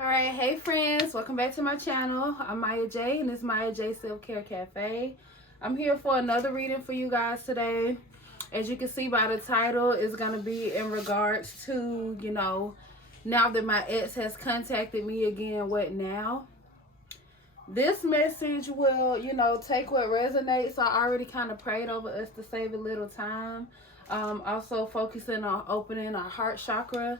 Alright, hey friends, welcome back to my channel. I'm Miya Jha and this is Miya Jha Self-Care Cafe. I'm here for another reading for you guys today. As you can see by the title, it's going to be in regards to, now that my ex has contacted me again, what now? This message will, take what resonates. I already kind of prayed over us to save a little time. Also focusing on opening our heart chakra.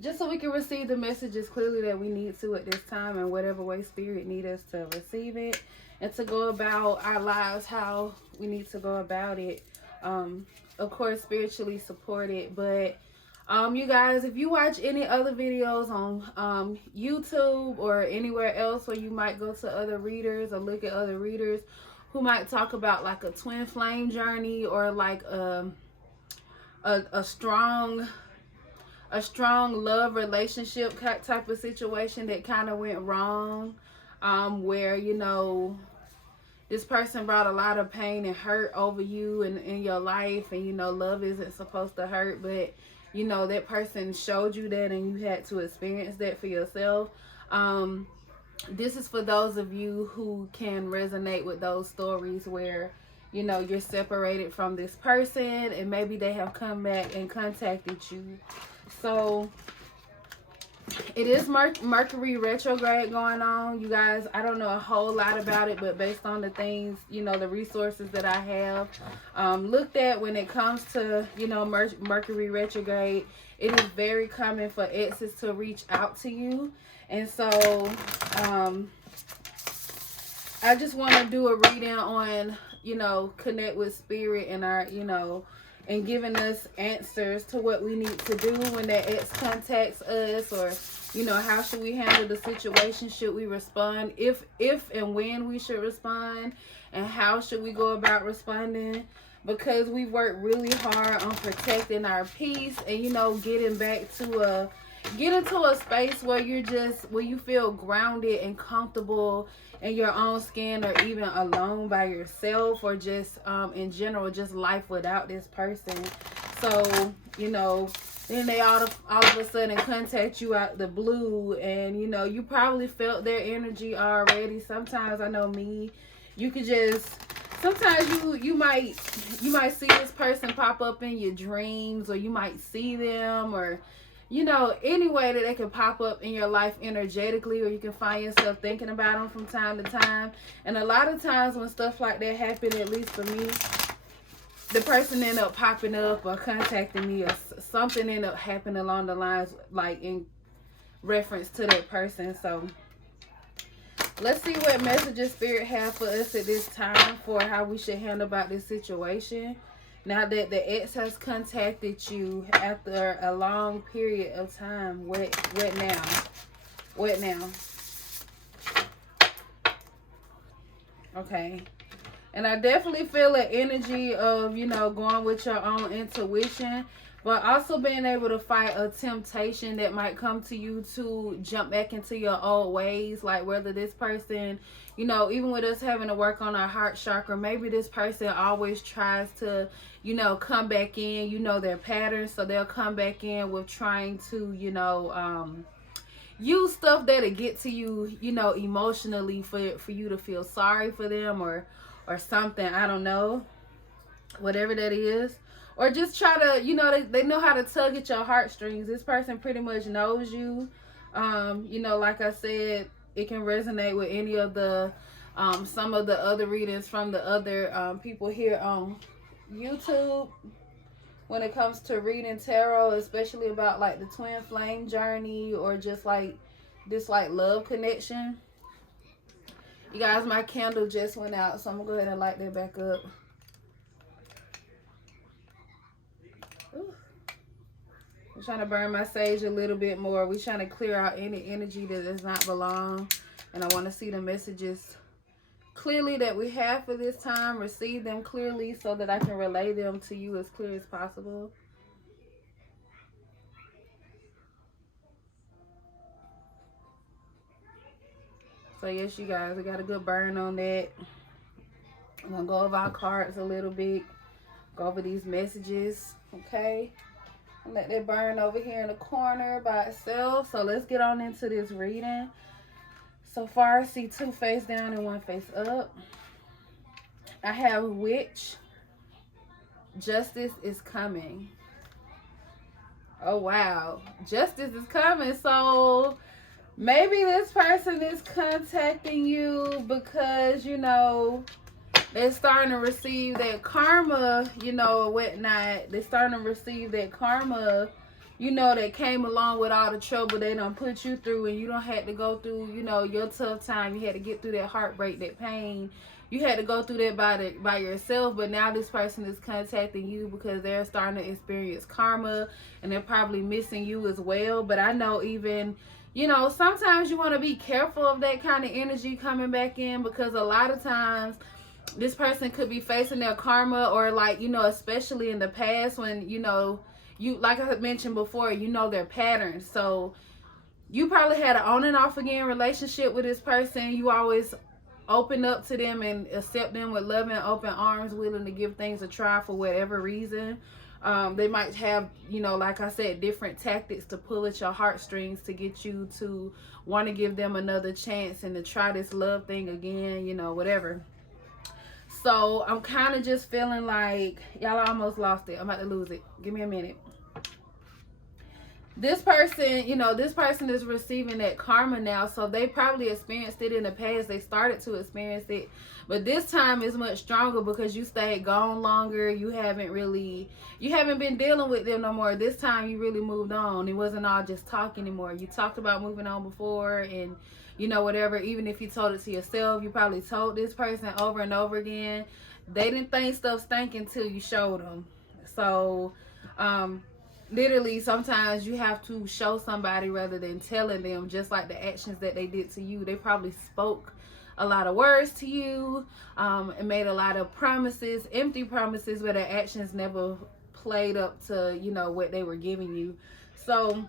Just so we can receive the messages clearly that we need to at this time, and whatever way spirit needs us to receive it, and to go about our lives how we need to go about it. Of course, spiritually supported. But you guys, if you watch any other videos on YouTube or anywhere else where you might go to other readers or look at other readers who might talk about like a twin flame journey or like a strong love relationship type of situation that kind of went wrong, where this person brought a lot of pain and hurt over you and in your life, and love isn't supposed to hurt, but that person showed you that and you had to experience that for yourself. This is for those of you who can resonate with those stories where you're separated from this person and maybe they have come back and contacted you. So it is Mercury retrograde going on, you guys. I don't know a whole lot about it, but based on the things, the resources that I have looked at when it comes to, Mercury retrograde, it is very common for exes to reach out to you. And so I just want to do a reading on, connect with spirit and our, and giving us answers to what we need to do when that ex contacts us, or how should we handle the situation, should we respond, if and when we should respond, and how should we go about responding, because we worked really hard on protecting our peace and getting back to get into a space where you feel grounded and comfortable in your own skin, or even alone by yourself, or just in general, just life without this person. So then they all of a sudden contact you out the blue, and you probably felt their energy already. Sometimes, I know me, you could just, sometimes you might see this person pop up in your dreams, or you might see them, or any way that they can pop up in your life energetically, or you can find yourself thinking about them from time to time. And a lot of times when stuff like that happen, at least for me, the person end up popping up or contacting me, or something end up happening along the lines, like in reference to that person. So let's see what messages spirit have for us at this time for how we should handle about this situation. Now that the ex has contacted you after a long period of time, what now? What now? Okay. And I definitely feel an energy of, going with your own intuition, but also being able to fight a temptation that might come to you to jump back into your old ways. Like whether this person, even with us having to work on our heart chakra, maybe this person always tries to, come back in, their patterns. So they'll come back in with trying to, use stuff that'll get to you, emotionally for you to feel sorry for them or something. I don't know. Whatever that is. Or just try to, they know how to tug at your heartstrings. This person pretty much knows you. Like I said, it can resonate with any of the, some of the other readings from the other people here on YouTube. When it comes to reading tarot, especially about like the twin flame journey, or just like this like love connection. You guys, my candle just went out, so I'm gonna go ahead and light that back up. Ooh. I'm trying to burn my sage a little bit more. We're trying to clear out any energy that does not belong. And I want to see the messages clearly that we have for this time. Receive them clearly so that I can relay them to you as clear as possible. So yes, you guys, we got a good burn on that. I'm going to go over our cards a little bit. Go over these messages, okay? Let that burn over here in the corner by itself. So let's get on into this reading. So far, I see 2 face down and 1 face up. I have witch. Justice is coming. Oh, wow. Justice is coming. So maybe this person is contacting you because, you know, they're starting to receive that karma, you know, or whatnot. They're starting to receive that karma, you know, that came along with all the trouble they done put you through, and you don't have to go through, you know, your tough time. You had to get through that heartbreak, that pain. You had to go through that by yourself, but now this person is contacting you because they're starting to experience karma, and they're probably missing you as well. But I know even, you know, sometimes you want to be careful of that kind of energy coming back in, because a lot of times this person could be facing their karma, or like, you know, especially in the past when, you know, you, like I mentioned before, you know their patterns. So you probably had an on and off again relationship with this person. You always open up to them and accept them with loving open arms, willing to give things a try for whatever reason. They might have, you know, like I said, different tactics to pull at your heartstrings to get you to want to give them another chance and to try this love thing again, you know, whatever. So I'm kind of just feeling like y'all almost lost it. I'm about to lose it. Give me a minute. This person, you know, this person is receiving that karma now. So they probably experienced it in the past. They started to experience it. But this time is much stronger because you stayed gone longer. You haven't been dealing with them no more. This time you really moved on. It wasn't all just talk anymore. You talked about moving on before, and, you know, whatever. Even if you told it to yourself, you probably told this person over and over again. They didn't think stuff stank until you showed them. So, literally, sometimes you have to show somebody rather than telling them, just like the actions that they did to you. They probably spoke a lot of words to you, and made a lot of promises, empty promises, where their actions never played up to, you know, what they were giving you. So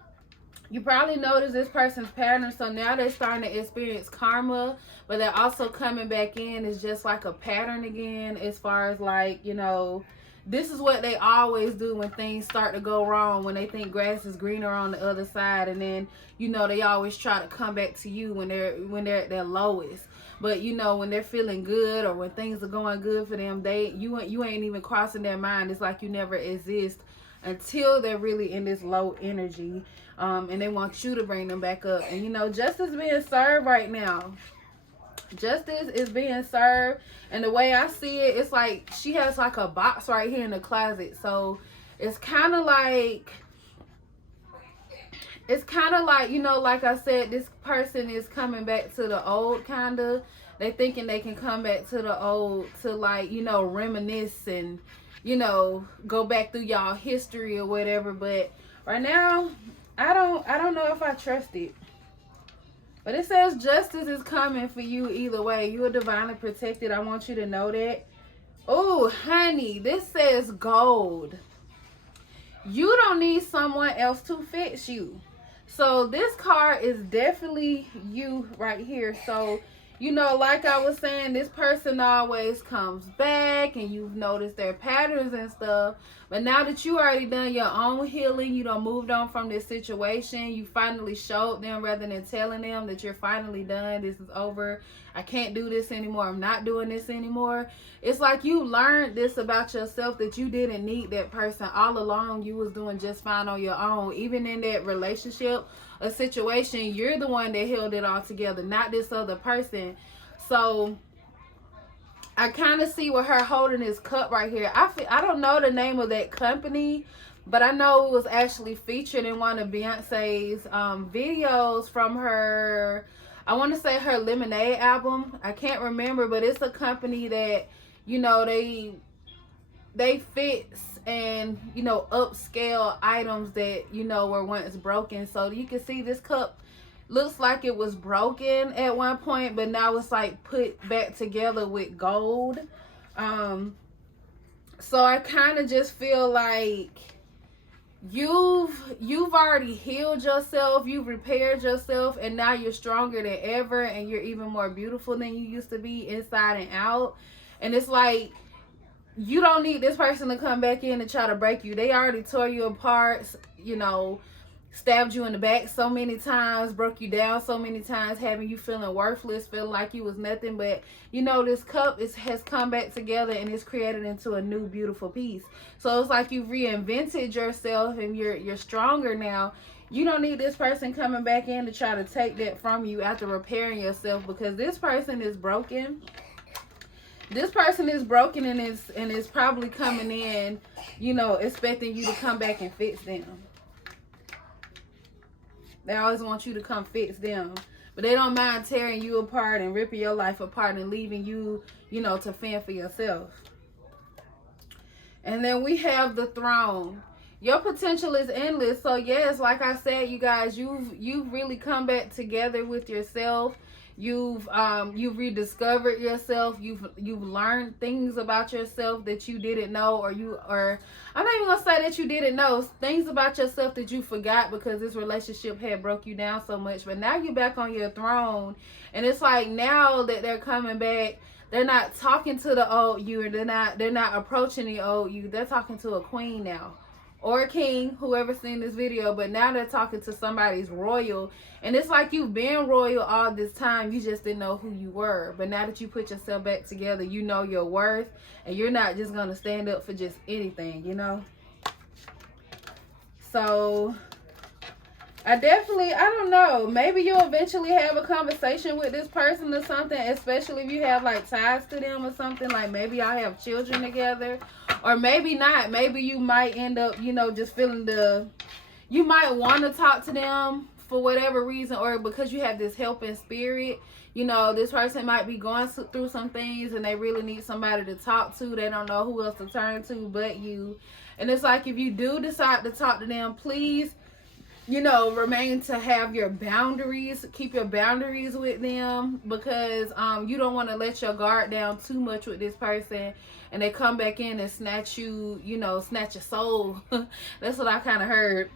you probably noticed this person's pattern. So now they're starting to experience karma, but they're also coming back in. It's just like a pattern again, as far as like, you know, this is what they always do when things start to go wrong, when they think grass is greener on the other side, and then, you know, they always try to come back to you when they're at their lowest. But, you know, when they're feeling good or when things are going good for them, you ain't even crossing their mind. It's like you never exist until they're really in this low energy, and they want you to bring them back up. And, you know, justice being served right now. Justice is being served, and the way I see it, it's like she has like a box right here in the closet. So it's kind of like, you know, like I said, this person is coming back to the old, kind of. They thinking they can come back to the old to, like, you know, reminisce and, you know, go back through y'all history or whatever. But right now, I don't know if I trust it. But it says justice is coming for you either way. You are divinely protected. I want you to know that. Oh, honey, this says gold. You don't need someone else to fix you. So this card is definitely you right here. So, you know, like I was saying, this person always comes back, and you've noticed their patterns and stuff. But now that you already done your own healing, you done moved on from this situation, you finally showed them, rather than telling them that you're finally done, this is over, I can't do this anymore, I'm not doing this anymore. It's like you learned this about yourself, that you didn't need that person. All along, you was doing just fine on your own. Even in that relationship, a situation, you're the one that held it all together, not this other person. So I kind of see with her holding this cup right here. I don't know the name of that company, but I know it was actually featured in one of Beyonce's videos from her, I want to say her Lemonade album. I can't remember, but it's a company that, you know, they fix and, you know, upscale items that, you know, were once broken. So you can see this cup looks like it was broken at one point, but now it's like put back together with gold. So I kind of just feel like you've already healed yourself, you've repaired yourself, and now you're stronger than ever, and you're even more beautiful than you used to be, inside and out. And it's like you don't need this person to come back in and try to break you. They already tore you apart, you know, stabbed you in the back so many times, broke you down so many times, having you feeling worthless, feeling like you was nothing. But you know, this cup has come back together and it's created into a new beautiful piece. So it's like you've reinvented yourself and you're stronger now. You don't need this person coming back in to try to take that from you after repairing yourself, because this person is broken. This person is broken and is probably coming in, you know, expecting you to come back and fix them. They always want you to come fix them. But they don't mind tearing you apart and ripping your life apart and leaving you, you know, to fend for yourself. And then we have the Throne. Your potential is endless. So yes, like I said, you guys, you've really come back together with yourself. You've rediscovered yourself. You've learned things about yourself that you didn't know, or I'm not even gonna say that you didn't know, things about yourself that you forgot because this relationship had broke you down so much. But now you're back on your throne, and it's like now that they're coming back, they're not talking to the old you, and they're not approaching the old you. They're talking to a queen now, or a king, whoever's seen this video. But now they're talking to somebody's royal, and it's like you've been royal all this time. You just didn't know who you were. But now that you put yourself back together, you know your worth, and you're not just gonna stand up for just anything, you know. So I don't know, maybe you'll eventually have a conversation with this person or something, especially if you have like ties to them or something. Like maybe y'all have children together, or maybe not. Maybe you might end up, you know, just feeling you might want to talk to them for whatever reason, or because you have this helping spirit. You know, this person might be going through some things and they really need somebody to talk to. They don't know who else to turn to but you. And it's like, if you do decide to talk to them, please, you know, remain to have your boundaries. Keep your boundaries with them, because you don't want to let your guard down too much with this person and they come back in and snatch you, you know, snatch your soul. That's what I kind of heard.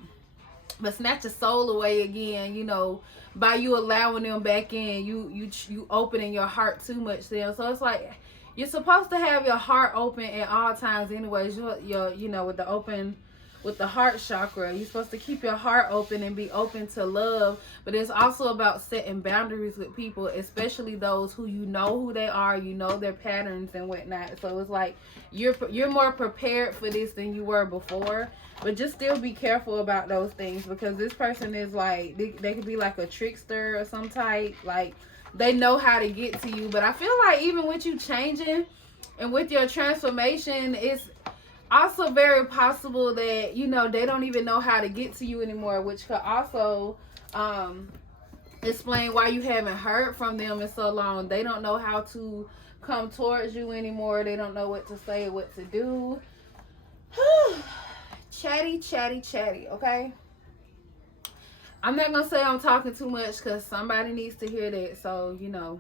But snatch your soul away again, you know, by you allowing them back in. You opening your heart too much to them. So it's like you're supposed to have your heart open at all times anyways. You're you know, with the heart chakra, you're supposed to keep your heart open and be open to love. But it's also about setting boundaries with people, especially those who you know who they are, you know their patterns and whatnot. So it's like you're more prepared for this than you were before. But just still be careful about those things, because this person is like, they could be like a trickster or some type. Like they know how to get to you. But I feel like even with you changing and with your transformation, it's also very possible that, you know, they don't even know how to get to you anymore, which could also explain why you haven't heard from them in so long. They don't know how to come towards you anymore. They don't know what to say, what to do. Chatty, okay? I'm not gonna say I'm talking too much because somebody needs to hear that. So, you know,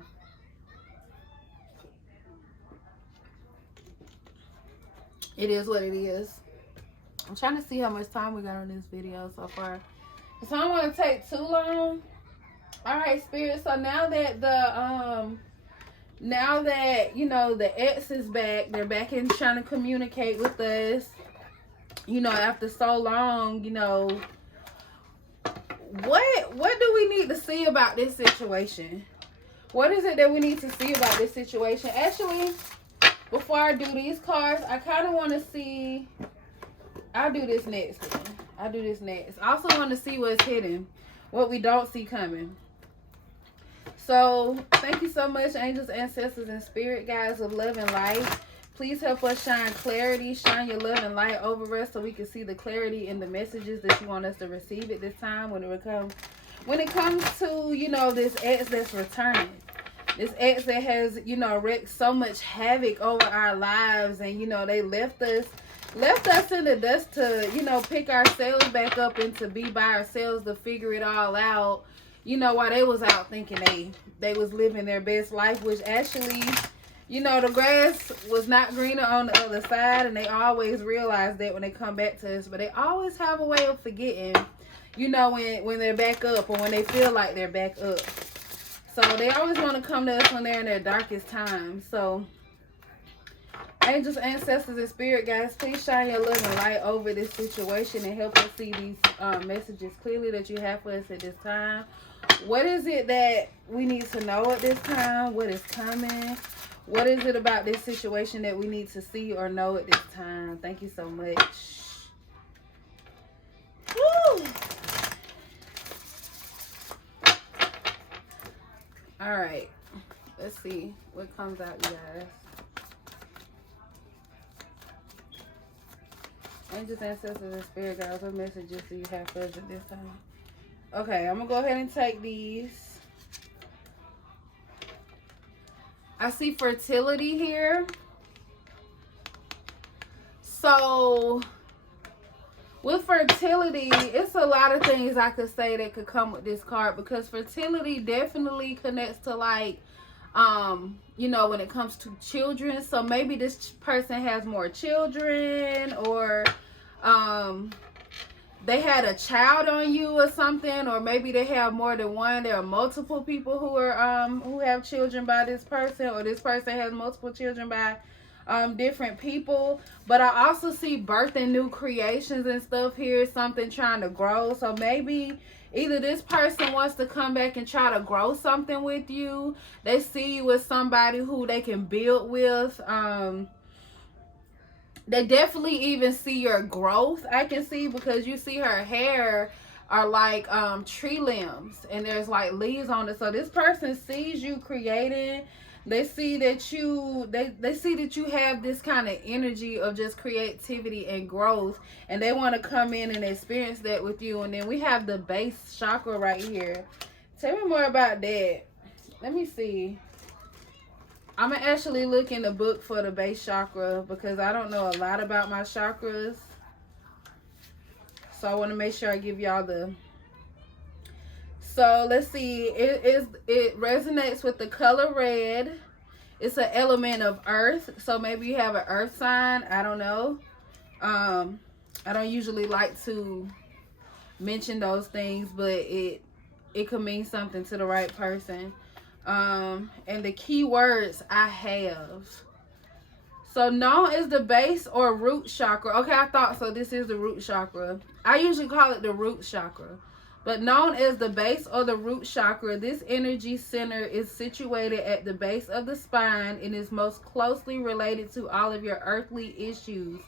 it is what it is. I'm trying to see how much time we got on this video so far, so I don't want to take too long. All right, Spirit. So now that you know the ex is back, they're back in trying to communicate with us. You know, after so long, you know, what do we need to see about this situation? What is it that we need to see about this situation? Actually, before I do these cards, I kind of want to see. I'll do this next. I also want to see what's hidden, what we don't see coming. So, thank you so much, angels, ancestors, and spirit guides of love and light. Please help us shine clarity, shine your love and light over us so we can see the clarity in the messages that you want us to receive at this time when it comes to, you know, this ex that's returning. This ex that has, you know, wreaked so much havoc over our lives, and, you know, they left us in the dust to, you know, pick ourselves back up and to be by ourselves, to figure it all out, you know, while they was out thinking they was living their best life, which actually, you know, the grass was not greener on the other side, and they always realize that when they come back to us. But they always have a way of forgetting, you know, when they're back up, or when they feel like they're back up. So they always want to come to us when they're in their darkest time. So Angels, ancestors, and spirit guides, please shine your love and light over this situation and help us see these messages clearly that you have for us at this time. What is it that we need to know at this time? What is coming? What is it about this situation that we need to see or know at this time? Thank you so much. Woo! All right. Let's see what comes out, you guys. Angels, ancestors, and spirit guides, what messages do you have for us at this time? Okay, I'm going to go ahead and take these. I see fertility here. So, with fertility, it's a lot of things I could say that could come with this card, because fertility definitely connects to, like, you know, when it comes to children. So maybe this person has more children, or they had a child on you or something, or maybe they have more than one. There are multiple people who are who have children by this person, or this person has multiple children by different people. But I also see birthing new creations and stuff here, something trying to grow. So maybe either this person wants to come back and try to grow something with you. They see you as somebody who they can build with. They definitely even see your growth, I can see, because you see her hair are like tree limbs, and there's like leaves on it. So this person sees you creating. They see that you they see that you have this kind of energy of just creativity and growth, and they want to come in and experience that with you. And then we have the base chakra right here. Tell me more about that. Let me see. I'm going to actually look in the book for the base chakra, because I don't know a lot about my chakras. So I want to make sure I give y'all the... So let's see. It resonates with the color red. It's an element of earth. So maybe you have an earth sign. I don't know. I don't usually like to mention those things, but it could mean something to the right person. And the key words I have. So known as the base or root chakra. Okay, I thought so. This is the root chakra. I usually call it the root chakra. But known as the base or the root chakra, this energy center is situated at the base of the spine and is most closely related to all of your earthly issues,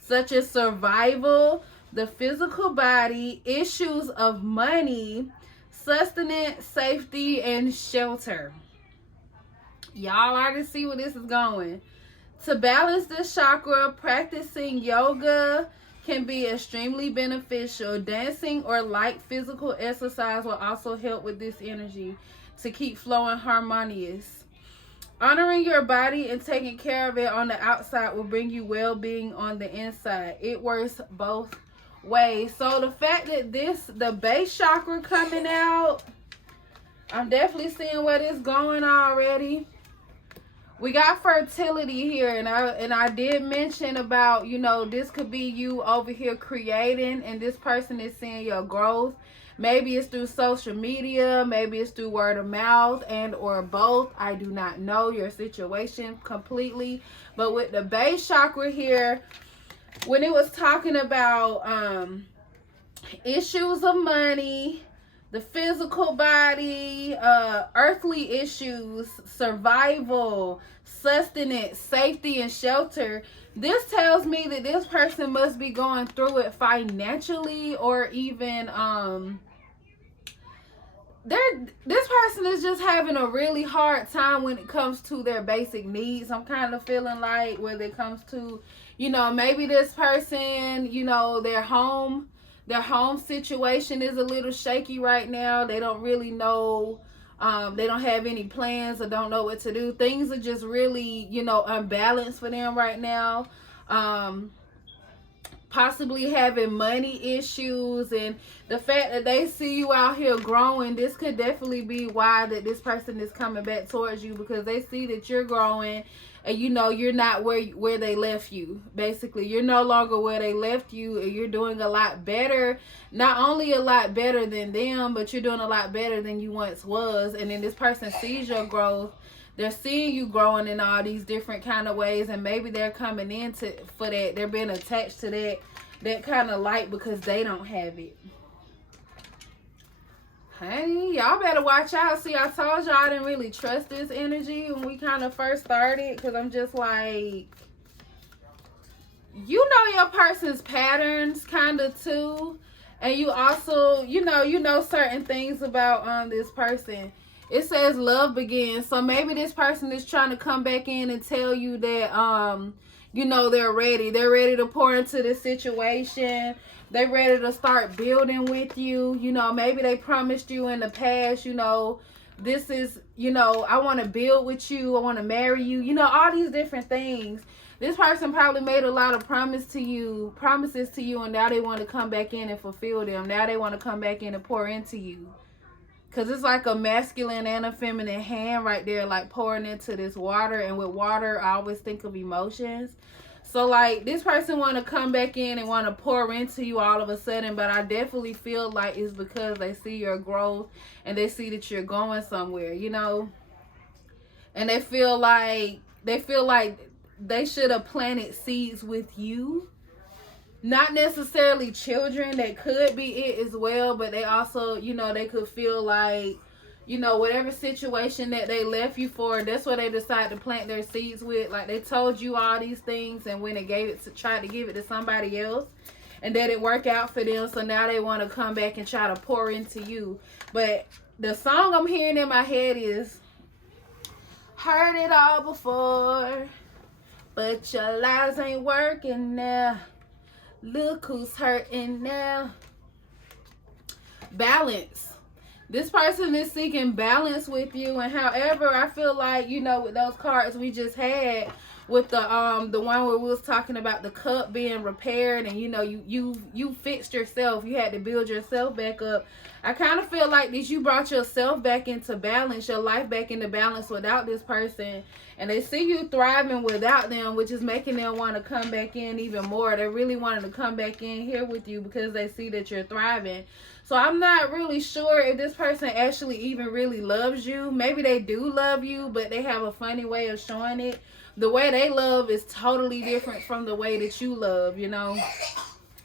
such as survival, the physical body, issues of money, sustenance, safety, and shelter. Y'all already see where this is going. To balance this chakra, practicing yoga can be extremely beneficial. Dancing or light physical exercise will also help with this energy to keep flowing harmonious. Honoring your body and taking care of it on the outside will bring you well-being on the inside. It works both ways. So the fact that the base chakra coming out, I'm definitely seeing where this going already. We got fertility here, and I did mention about, you know, this could be you over here creating, and this person is seeing your growth. Maybe it's through social media, maybe it's through word of mouth, and or both. I do not know your situation completely. But with the base chakra here, when it was talking about issues of money, the physical body, earthly issues, survival, sustenance, safety, and shelter, this tells me that this person must be going through it financially, or even this person is just having a really hard time when it comes to their basic needs. I'm kind of feeling like, when it comes to, you know, maybe this person, you know, their home situation is a little shaky right now. They don't really know, they don't have any plans or don't know what to do. Things are just really, you know, unbalanced for them right now. Possibly having money issues, and the fact that they see you out here growing, this could definitely be why that this person is coming back towards you, because they see that you're growing, and you know you're not where they left you. Basically, you're no longer where they left you, and you're doing a lot better. Not only a lot better than them, but you're doing a lot better than you once was. And then this person sees your growth. they're seeing you growing in all these different kind of ways, and maybe they're coming in for that. They're being attached to that kind of light because they don't have it. Honey, y'all better watch out. See, I told y'all I didn't really trust this energy when we kind of first started, because I'm just like, you know your person's patterns kind of too, and you also you know certain things about this person. It says love begins, so maybe this person is trying to come back in and tell you that they're ready to pour into this situation. They're ready to start building with you. Maybe they promised you in the past, this is, I want to build with you, I want to marry you, all these different things. This person probably made a lot of promises to you, and now they want to come back in and fulfill them. Now they want to come back in and pour into you. Because it's like a masculine and a feminine hand right there, like pouring into this water. And with water, I always think of emotions. So, like, this person want to come back in and want to pour into you all of a sudden. But I definitely feel like it's because they see your growth and they see that you're going somewhere, And they feel like they should have planted seeds with you. Not necessarily children, that could be it as well, but they also, they could feel like, whatever situation that they left you for, that's what they decide to plant their seeds with. Like, they told you all these things, and when they tried to give it to somebody else, and that didn't work out for them, so now they want to come back and try to pour into you. But the song I'm hearing in my head is, heard it all before, but your lies ain't working now. Look who's hurting now. Balance. This person is seeking balance with you, and however, I feel like, with those cards we just had, with the one where we was talking about the cup being repaired, and you fixed yourself, you had to build yourself back up. I kind of feel like that you brought yourself back into balance, your life back into balance without this person, and they see you thriving without them, which is making them want to come back in even more. They really wanted to come back in here with you because they see that you're thriving. So I'm not really sure if this person actually even really loves you. Maybe they do love you, but they have a funny way of showing it. The way they love is totally different from the way that you love,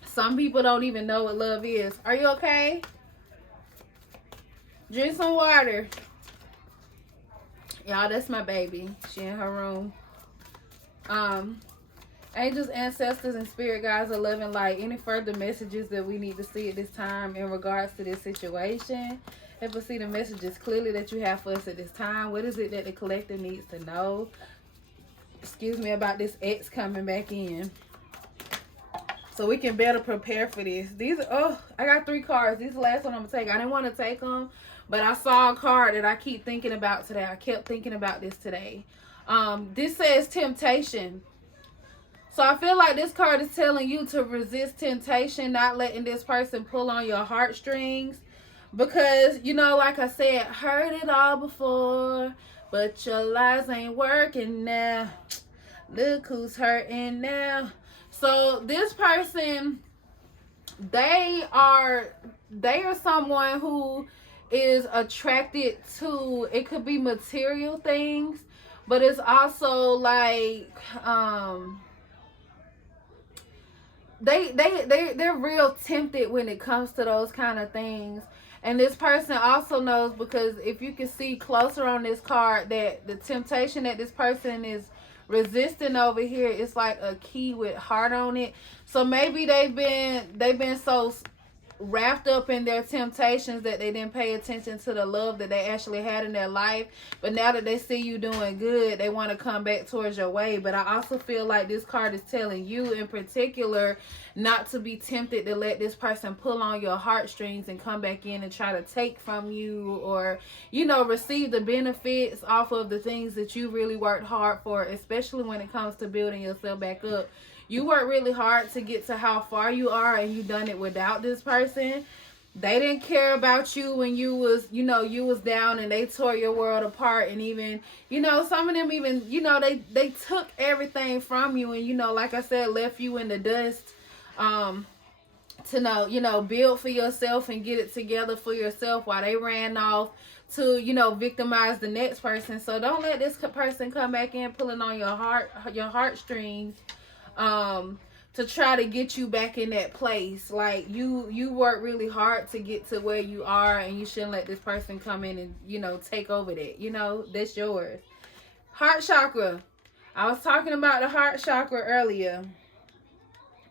Some people don't even know what love is. Are you okay? Drink some water. Y'all, that's my baby. She in her room. Angels, ancestors, and spirit guides are loving light. Any further messages that we need to see at this time in regards to this situation? Help us see the messages clearly that you have for us at this time. What is it that the collective needs to know? Excuse me, about this ex coming back in, so we can better prepare for this. I got 3 cards. These are the last one I'm gonna take. I didn't want to take them, but I saw a card that I keep thinking about today. I kept thinking about this today. This says temptation. So I feel like this card is telling you to resist temptation, not letting this person pull on your heartstrings, because like I said, heard it all before, but your lies ain't working now. Look who's hurting now. So this person, they are someone who is attracted to, it could be material things, but it's also like they're real tempted when it comes to those kind of things. And this person also knows, because if you can see closer on this card, that the temptation that this person is resisting over here is like a key with heart on it. So maybe they've been so wrapped up in their temptations that they didn't pay attention to the love that they actually had in their life. But now that they see you doing good, they want to come back towards your way. But I also feel like this card is telling you in particular not to be tempted to let this person pull on your heartstrings and come back in and try to take from you, or receive the benefits off of the things that you really worked hard for, especially when it comes to building yourself back up. You worked really hard to get to how far you are, and you done it without this person. They didn't care about you when you was, you was down, and they tore your world apart. And even, some of them even, they took everything from you, and, like I said, left you in the dust, to know, build for yourself and get it together for yourself while they ran off to, victimize the next person. So don't let this person come back in pulling on your heartstrings, to try to get you back in that place. Like you work really hard to get to where you are, and you shouldn't let this person come in and, take over that. That's yours. Heart chakra. I was talking about the heart chakra earlier.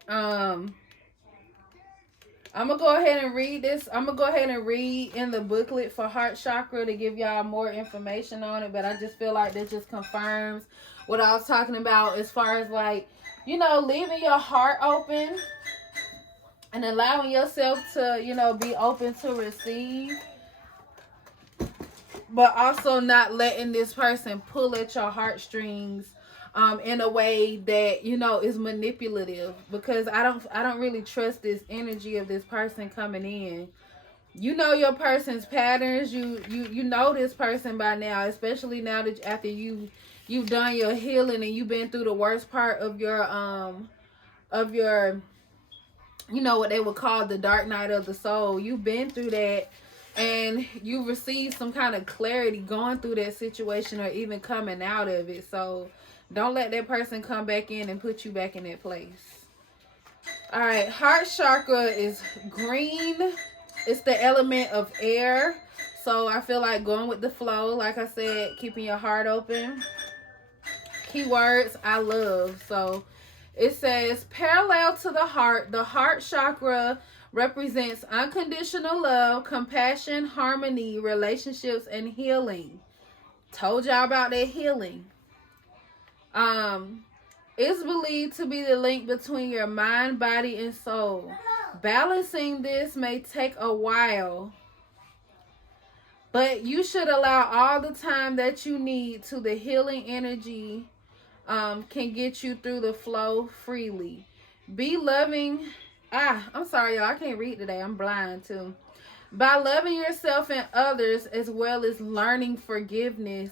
I'm going to go ahead and read this. I'm going to go ahead and read in the booklet for heart chakra to give y'all more information on it. But I just feel like this just confirms what I was talking about as far as like, leaving your heart open and allowing yourself to, be open to receive. But also not letting this person pull at your heartstrings in a way that is manipulative, because I don't really trust this energy of this person coming in. Your person's patterns. You know this person by now, especially now that after you've done your healing and you've been through the worst part of your what they would call the dark night of the soul. You've been through that, and you received some kind of clarity going through that situation or even coming out of it. So don't let that person come back in and put you back in that place. All right, heart chakra is green. It's the element of air. So I feel like going with the flow. Like I said, keeping your heart open. Keywords, I love. So it says, parallel to the heart chakra represents unconditional love, compassion, harmony, relationships, and healing. Told y'all about that healing. It's believed to be the link between your mind, body, and soul. Balancing this may take a while, but you should allow all the time that you need to the healing energy can get you through the flow freely. Be loving. I'm sorry, y'all. I can't read today. I'm blind too. By loving yourself and others, as well as learning forgiveness,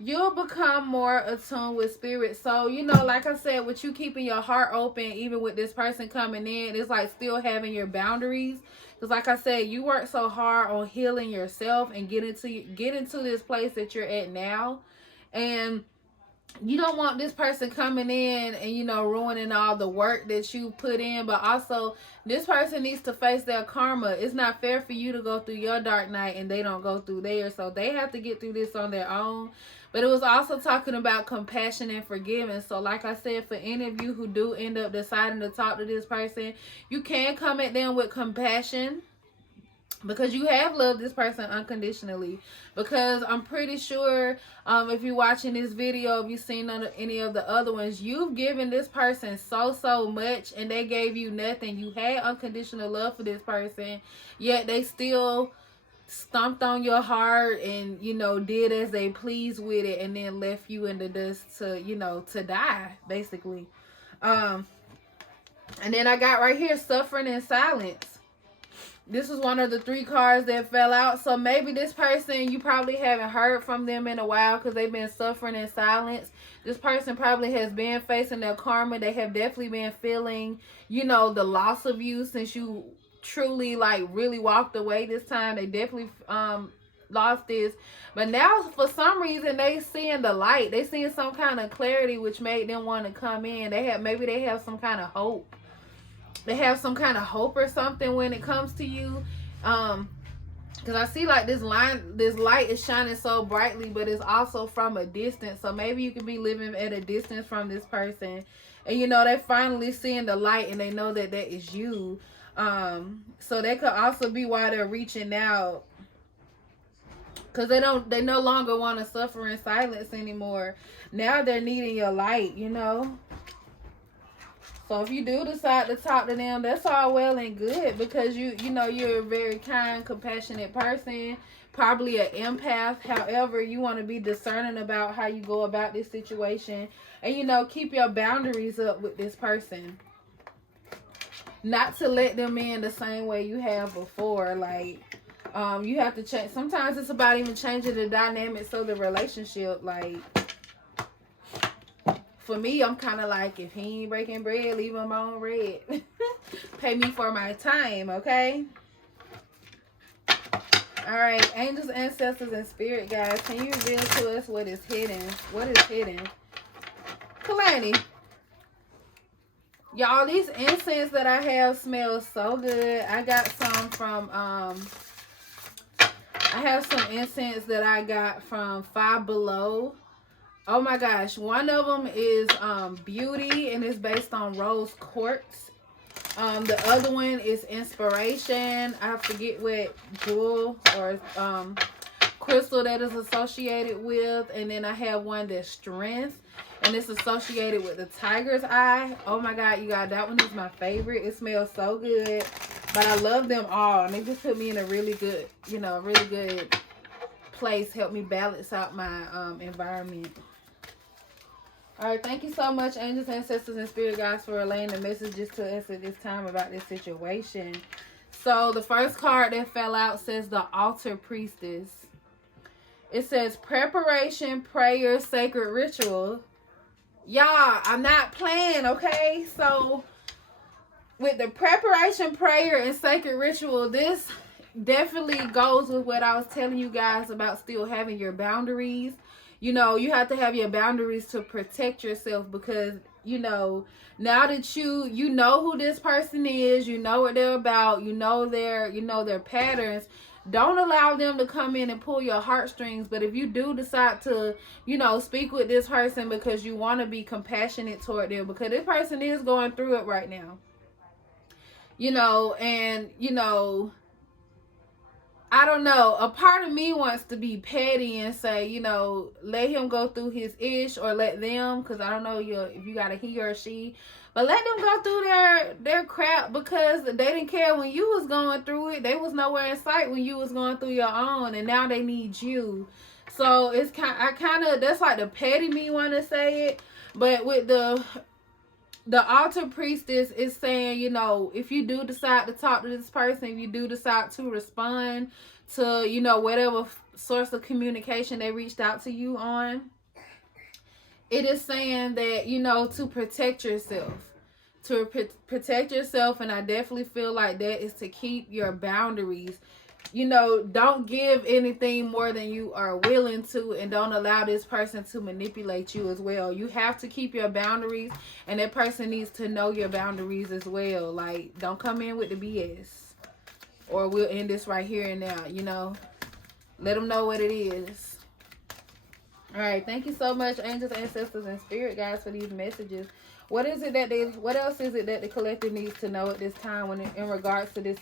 you'll become more attuned with spirit. So, like I said, with you keeping your heart open, even with this person coming in, it's like still having your boundaries. Because like I said, you work so hard on healing yourself and get into this place that you're at now. And you don't want this person coming in and, ruining all the work that you put in. But also, this person needs to face their karma. It's not fair for you to go through your dark night and they don't go through theirs. So they have to get through this on their own. But it was also talking about compassion and forgiveness. So like I said, for any of you who do end up deciding to talk to this person, you can come at them with compassion, because you have loved this person unconditionally. Because I'm pretty sure if you're watching this video, if you've seen any of the other ones, you've given this person so much and they gave you nothing. You had unconditional love for this person, yet they still stomped on your heart and did as they pleased with it, and then left you in the dust to die, basically. And then I got right here, suffering in silence. This is one of the 3 cards that fell out. So maybe this person, you probably haven't heard from them in a while because they've been suffering in silence. This person probably has been facing their karma. They have definitely been feeling, the loss of you since you truly really walked away this time. They definitely lost this, but now for some reason they seeing the light. They seeing some kind of clarity, which made them want to come in. They have some kind of hope. They have some kind of hope or something when it comes to you. Because I see this light is shining so brightly, but it's also from a distance. So maybe you could be living at a distance from this person, and they're finally seeing the light and they know that is you. So that could also be why they're reaching out, because they no longer want to suffer in silence anymore. Now they're needing your light, So if you do decide to talk to them, that's all well and good, because you're a very kind, compassionate person, probably an empath. However, you want to be discerning about how you go about this situation, and keep your boundaries up with this person. Not to let them in the same way you have before. You have to change. Sometimes it's about even changing the dynamics of the relationship. For me, I'm kind of if he ain't breaking bread, leave him on red. pay me for my time, okay? All right, angels, ancestors, and spirit guides, can you reveal to us what is hidden? What is hidden? Kalani. Y'all, these incense that I have smell so good. I got some from, I have some incense that I got from Five Below. Oh my gosh, one of them is beauty, and it's based on rose quartz. The other one is inspiration. I forget what jewel or crystal that is associated with. And then I have one that's strength, and it's associated with the tiger's eye. Oh my god, you guys, that one is my favorite. It smells so good, but I love them all, and they just put me in a really good, you know, really good place. Help me balance out my environment. All right, thank you so much, angels, ancestors, and spirit guides, for relaying the messages to us at this time about this situation. So the first card that fell out says the altar priestess. It says preparation, prayer, sacred ritual. Y'all, I'm not playing, okay? So with the preparation, prayer, and sacred ritual, this definitely goes with what I was telling you guys about still having your boundaries. You know, you have to have your boundaries to protect yourself, because, you know, now that you know who this person is, you know what they're about, you know their patterns, don't allow them to come in and pull your heartstrings. But if you do decide to, you know, speak with this person because you want to be compassionate toward them, because this person is going through it right now, you know, and, you know, I don't know. A part of me wants to be petty and say, you know, let him go through his ish, or let them, because I don't know if you got a he or a she, but let them go through their crap, because they didn't care when you was going through it. They was nowhere in sight when you was going through your own, and now they need you. So it's that's like the petty me want to say it, but with the altar priestess is saying, you know, if you do decide to talk to this person, if you do decide to respond to, you know, whatever source of communication they reached out to you on, it is saying that, you know, to protect yourself. Protect yourself, and I definitely feel like that is to keep your boundaries. You know, don't give anything more than you are willing to, and don't allow this person to manipulate you as well. You have to keep your boundaries, and that person needs to know your boundaries as well. Like, don't come in with the BS, or we'll end this right here and now, you know. Let them know what it is. All right, thank you so much, angels, ancestors, and spirit guides, for these messages. What else is it that the collective needs to know at this time when in regards to this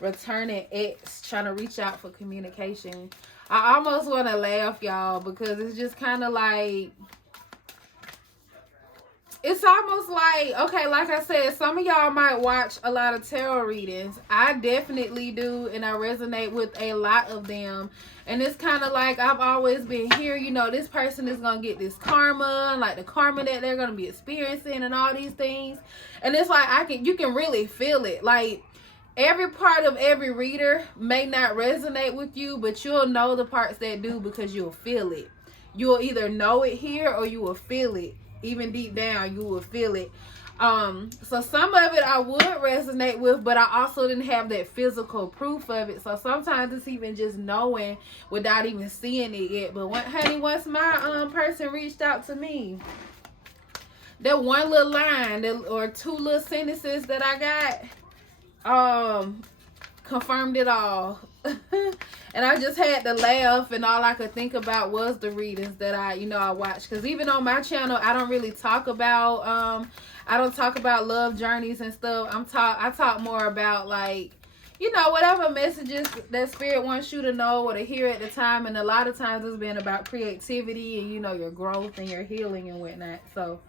returning ex trying to reach out for communication? I almost want to laugh, y'all, because it's just kind of like, it's almost like, okay, like I said, some of y'all might watch a lot of tarot readings. I definitely do, and I resonate with a lot of them. And it's kind of like, I've always been here, you know, this person is going to get this karma, like the karma that they're going to be experiencing and all these things. And it's like, you can really feel it. Like, every part of every reader may not resonate with you, but you'll know the parts that do, because you'll feel it. You'll either know it here, or you will feel it. Even deep down, you will feel it. So some of it I would resonate with, but I also didn't have that physical proof of it. So sometimes it's even just knowing without even seeing it yet. But once my person reached out to me, that one little line or two little sentences that I got confirmed it all. And I just had to laugh, and all I could think about was the readings that I watched. Because even on my channel, I don't really talk about love journeys and stuff. I talk more about, like, you know, whatever messages that spirit wants you to know or to hear at the time. And a lot of times it's been about creativity and, you know, your growth and your healing and whatnot. So,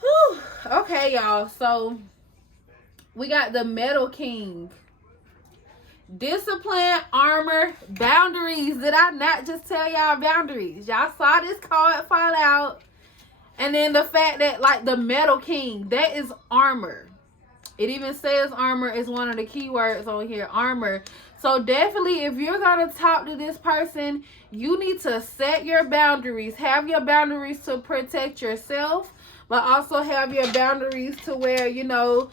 whew. Okay, y'all. So we got the Metal King. Discipline, armor, boundaries. Did I not just tell y'all boundaries? Y'all saw this card fall out. And then the fact that, like, the Metal King, that is armor. It even says armor is one of the keywords on here, armor. So definitely, if you're going to talk to this person, you need to set your boundaries. Have your boundaries to protect yourself, but also have your boundaries to where, you know,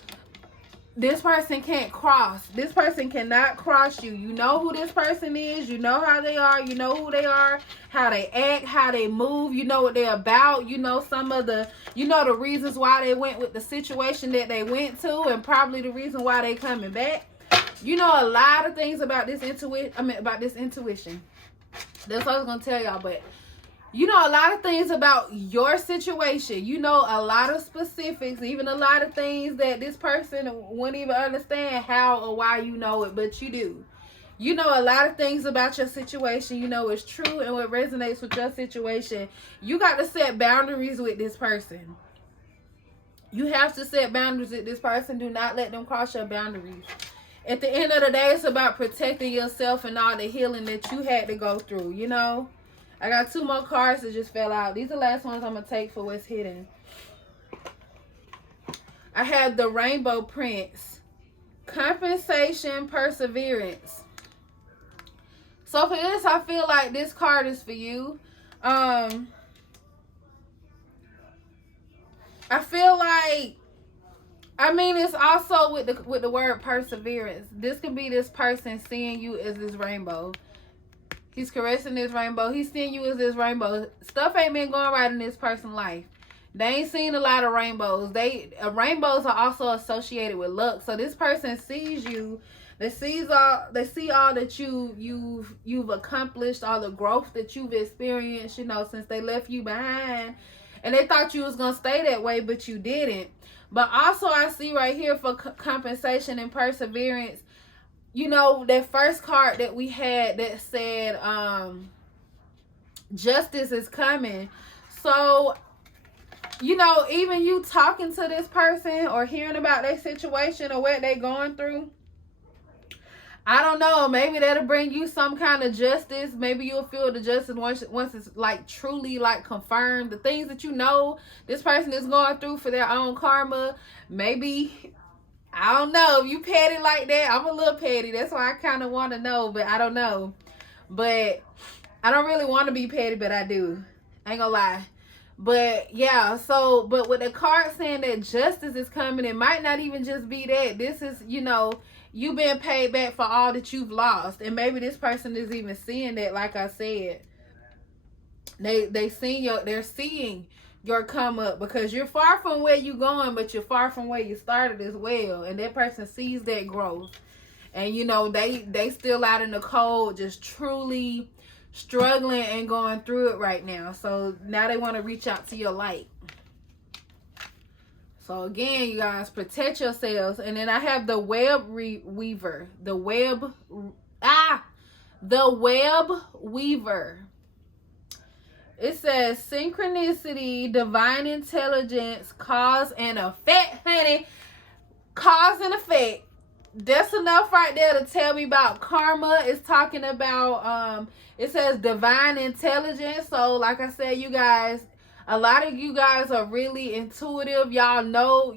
this person can't cross. This person cannot cross you. You know who this person is. You know how they are. You know who they are, how they act, how they move. You know what they're about. You know some of the, you know the reasons why they went with the situation that they went to, and probably the reason why they coming back. You know a lot of things about this intuition. That's what I was going to tell y'all, but you know a lot of things about your situation. You know a lot of specifics, even a lot of things that this person wouldn't even understand how or why you know it, but you do. You know a lot of things about your situation. You know it's true and what resonates with your situation. You got to set boundaries with this person. You have to set boundaries with this person. Do not let them cross your boundaries. At the end of the day, it's about protecting yourself and all the healing that you had to go through, you know. I got 2 more cards that just fell out. These are the last ones I'm going to take for what's hidden. I have the Rainbow Prince. Compensation, perseverance. So for this, I feel like this card is for you. I feel like, I mean, it's also with the word perseverance. This can be this person seeing you as this rainbow. He's caressing this rainbow. He's seeing you as this rainbow. Stuff ain't been going right in this person's life. They ain't seen a lot of rainbows. Rainbows are also associated with luck. So this person sees you. They see all that you've accomplished, all the growth that you've experienced, you know, since they left you behind. And they thought you was gonna stay that way, but you didn't. But also I see right here for compensation and perseverance, you know, that first card that we had that said justice is coming. So, you know, even you talking to this person or hearing about their situation or what they're going through, I don't know, maybe that'll bring you some kind of justice. Maybe you'll feel the justice once it's like truly like confirmed. The things that you know this person is going through for their own karma. Maybe, I don't know, if you petty like that. I'm a little petty. That's why I kind of want to know, but I don't know. But I don't really want to be petty, but I do. I ain't gonna lie. But yeah, so, but with the card saying that justice is coming, it might not even just be that. This is, you know, you been paid back for all that you've lost. And maybe this person is even seeing that, like I said. They're seeing your come up, because you're far from where you're going, but you're far from where you started as well. And that person sees that growth. And you know, they still out in the cold, just truly struggling and going through it right now. So now they want to reach out to your light. So again, you guys, protect yourselves. And then I have the web weaver. The web weaver. It says synchronicity, divine intelligence, cause and effect, honey. Cause and effect. That's enough right there to tell me about karma. It's talking about, it says divine intelligence. So like I said, you guys, a lot of you guys are really intuitive. Y'all know,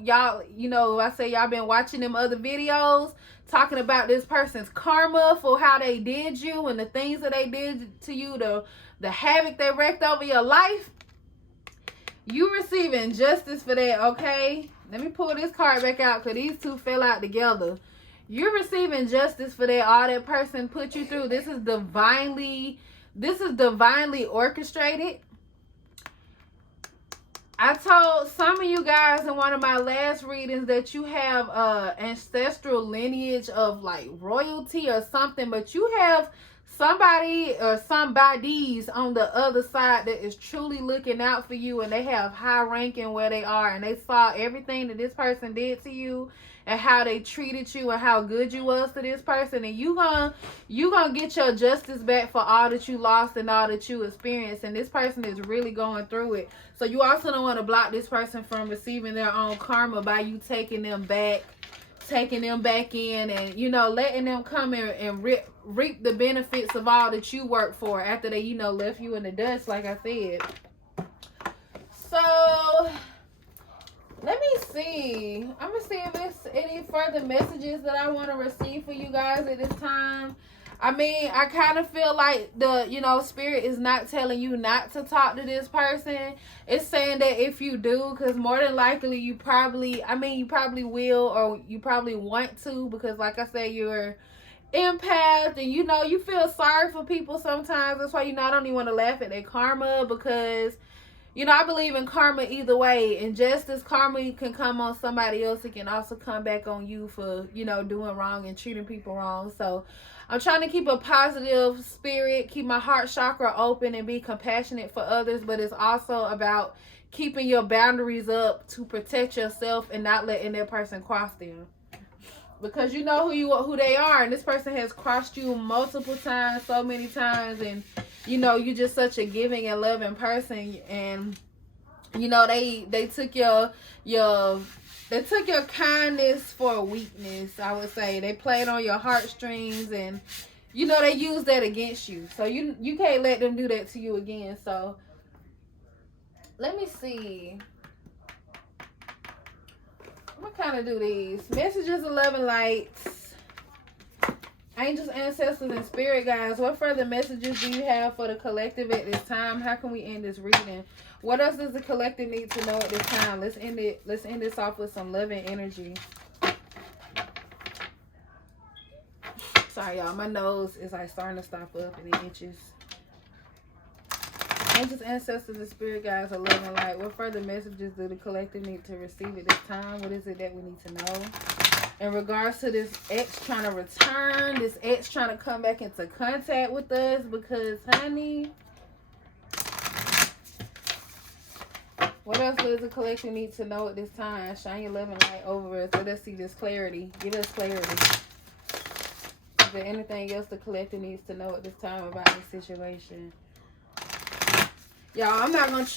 you know, I say y'all been watching them other videos talking about this person's karma for how they did you and the things that they did to you, the havoc they wreaked over your life. You receiving justice for that, okay? Let me pull this card back out because these two fell out together. You're receiving justice for that, all that person put you through. This is divinely orchestrated. I told some of you guys in one of my last readings that you have ancestral lineage of like royalty or something, but you have somebody or somebodies on the other side that is truly looking out for you, and they have high ranking where they are, and they saw everything that this person did to you and how they treated you and how good you was to this person, and you gonna get your justice back for all that you lost and all that you experienced. And this person is really going through it. So you also don't want to block this person from receiving their own karma by you taking them back in, and you know, letting them come in and reap the benefits of all that you worked for after they, you know, left you in the dust, like I said. So let me see. I'm gonna see if there's any further messages that I want to receive for you guys at this time. I mean, I kind of feel like the, spirit is not telling you not to talk to this person. It's saying that if you do, because more than likely you probably will, or you probably want to, because like I said, you're empath, and you feel sorry for people sometimes. That's why, I don't even want to laugh at their karma, because I believe in karma either way. And just as karma can come on somebody else, it can also come back on you for, doing wrong and treating people wrong. So I'm trying to keep a positive spirit, keep my heart chakra open, and be compassionate for others. But it's also about keeping your boundaries up to protect yourself and not letting that person cross them. Because you know who they are, and this person has crossed you multiple times, so many times, and you're just such a giving and loving person, and they took your kindness for a weakness. I would say they played on your heartstrings, and they used that against you. So you can't let them do that to you again. So let me see. I'm gonna kind of do these messages, 11 lights, angels, ancestors, and spirit guides. What further messages do you have for the collective at this time? How can we end this reading? What else does the collective need to know at this time? Let's end this off with some loving energy. Sorry, y'all. My nose is like starting to stop up and it itches. Angels, ancestors, and spirit guides are love and light. What further messages do the collective need to receive at this time? What is it that we need to know? In regards to this ex trying to return, this ex trying to come back into contact with us, because, honey, what else does the collective need to know at this time? Shine your love and light over us. Let us see this clarity. Give us clarity. Is there anything else the collective needs to know at this time about this situation? Y'all,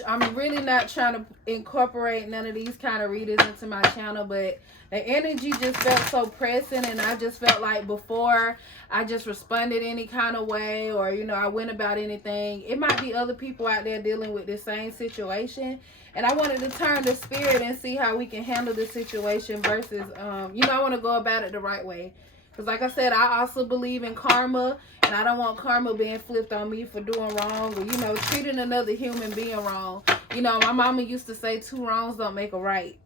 I'm really not trying to incorporate none of these kind of readers into my channel, but the energy just felt so pressing, and I just felt like before I just responded any kind of way, or, I went about anything, it might be other people out there dealing with the same situation, and I wanted to turn the spirit and see how we can handle the situation versus, I want to go about it the right way. Because like I said, I also believe in karma, and I don't want karma being flipped on me for doing wrong, or, treating another human being wrong. My mama used to say 2 wrongs don't make a right.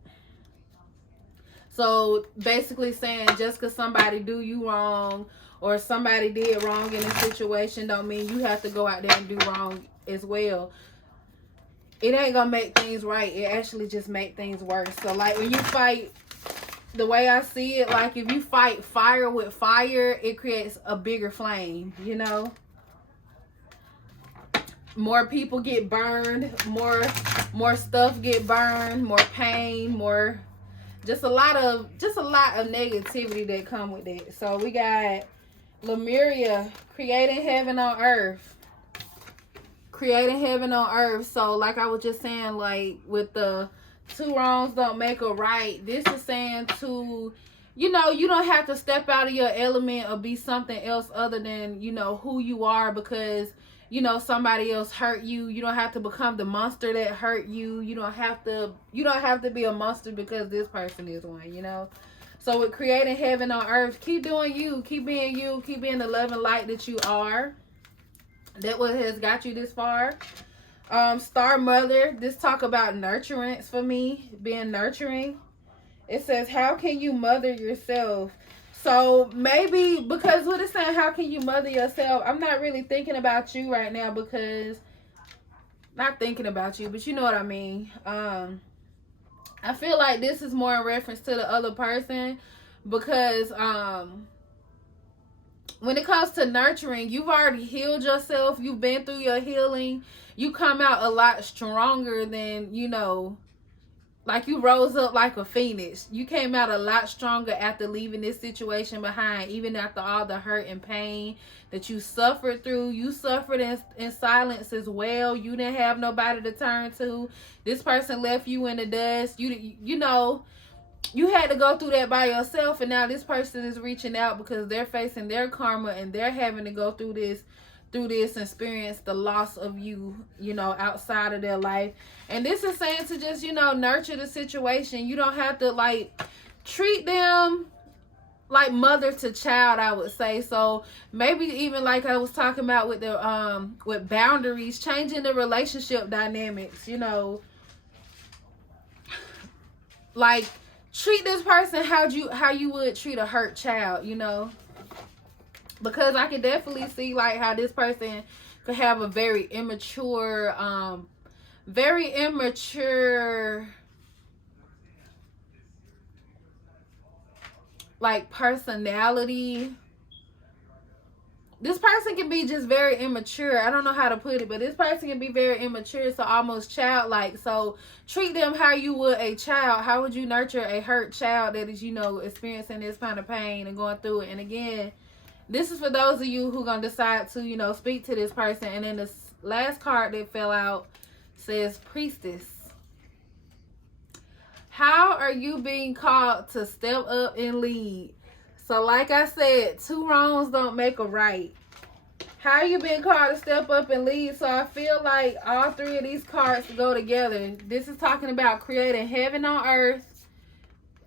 So basically saying just because somebody do you wrong, or somebody did wrong in a situation, don't mean you have to go out there and do wrong as well. It ain't going to make things right. It actually just make things worse. So like when you fight, the way I see it, like if you fight fire with fire, it creates a bigger flame, More people get burned, more stuff get burned, more pain, more just a lot of negativity that come with it. So we got Lemuria, creating heaven on earth. Creating heaven on earth. So like I was just saying, like with the 2 wrongs don't make a right, this is saying to, you don't have to step out of your element or be something else other than, who you are, because, somebody else hurt you. You don't have to become the monster that hurt you. You don't have to be a monster because this person is one, So with creating heaven on earth, keep doing you, keep being the love and light that you are. That what has got you this far. Star Mother, this talk about nurturance for me, being nurturing. It says, how can you mother yourself? So maybe because what it's saying, how can you mother yourself? I'm not really thinking about you right now, because not thinking about you, but you know what I mean. I feel like this is more in reference to the other person, because when it comes to nurturing, you've already healed yourself. You've been through your healing. You come out a lot stronger than, like you rose up like a phoenix. You came out a lot stronger after leaving this situation behind, even after all the hurt and pain that you suffered through. You suffered in silence as well. You didn't have nobody to turn to. This person left you in the dust. You had to go through that by yourself, and now this person is reaching out because they're facing their karma, and they're having to go through this experience the loss of you, outside of their life. And this is saying to just, nurture the situation. You don't have to like treat them like mother to child, I would say. So maybe even like I was talking about with the with boundaries, changing the relationship dynamics, you know, like treat this person how you would treat a hurt child, you know, because I can definitely see like how this person could have a very immature like personality. This person can be just very immature. I don't know how to put it, but this person can be very immature, so almost childlike. So treat them how you would a child. How would you nurture a hurt child that is, you know, experiencing this kind of pain and going through it? And again, this is for those of you who gonna decide to, you know, speak to this person. And then this last card that fell out says Priestess. How are you being called to step up and lead? So like I said, 2 wrongs don't make a right. How are you being called to step up and lead? So I feel like all 3 of these cards go together. This is talking about creating heaven on earth,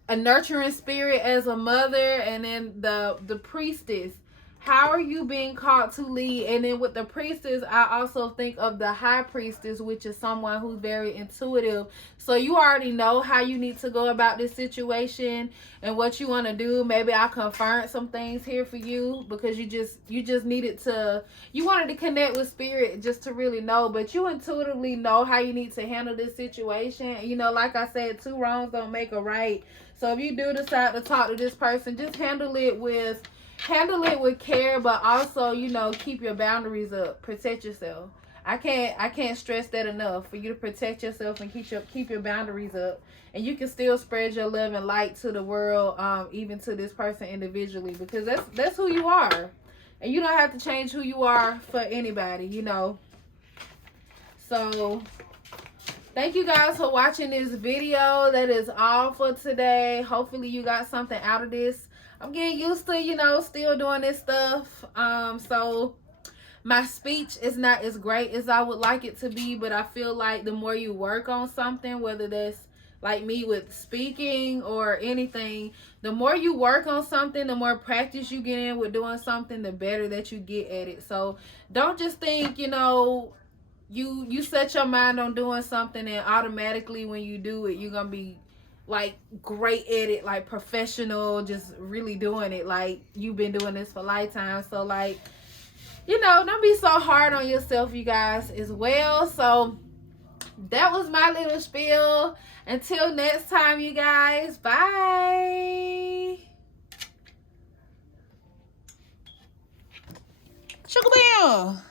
a nurturing spirit as a mother, and then the priestess. How are you being called to lead? And then with the priestess, I also think of the high priestess, which is someone who's very intuitive. So you already know how you need to go about this situation and what you want to do. Maybe I'll confirm some things here for you because you just needed to, you wanted to connect with spirit just to really know, but you intuitively know how you need to handle this situation. You know, like I said, 2 wrongs don't make a right. So if you do decide to talk to this person, just handle it with care, but also, you know, keep your boundaries up. Protect yourself. I can't stress that enough, for you to protect yourself and keep your boundaries up, and you can still spread your love and light to the world, even to this person individually, because that's who you are, and you don't have to change who you are for anybody, you know. So thank you guys for watching this video. That is all for today. Hopefully you got something out of this. I'm getting used to, you know, still doing this stuff. So my speech is not as great as I would like it to be, but I feel like the more you work on something, whether that's like me with speaking or anything, the more you work on something, the more practice you get in with doing something, the better that you get at it. So don't just think, you know, you set your mind on doing something and automatically when you do it, you're gonna be like great at it, like professional, just really doing it like you've been doing this for lifetime. So like, you know, don't be so hard on yourself, you guys, as well. So that was my little spiel. Until next time, you guys, bye. Sugar Bell.